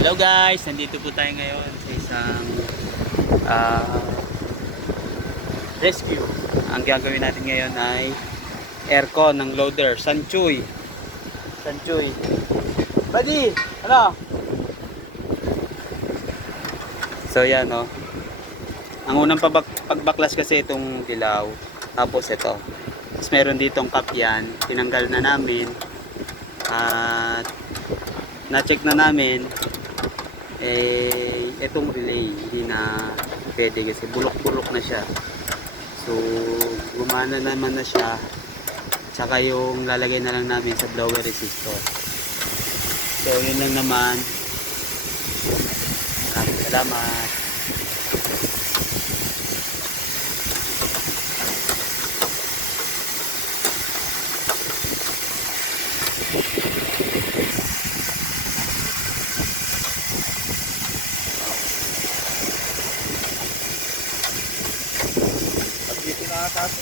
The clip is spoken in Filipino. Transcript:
Hello guys, nandito po tayo ngayon sa isang ah, rescue. Ang gagawin natin ngayon ay aircon ng loader, Sanchoy. Sanchoy. Buddy, ano? So yan oh. Ang unang pagbaklas kasi itong dilaw. Tapos ito. Tapos meron ditong cup yan. Tinanggal na namin. At na-check na namin. Itong relay hindi na pwede kasi bulok-bulok na siya. So gumana naman na siya, tsaka yung lalagay na lang namin sa blower resistor. So yun lang naman. Maraming salamat. Pag dito nakataas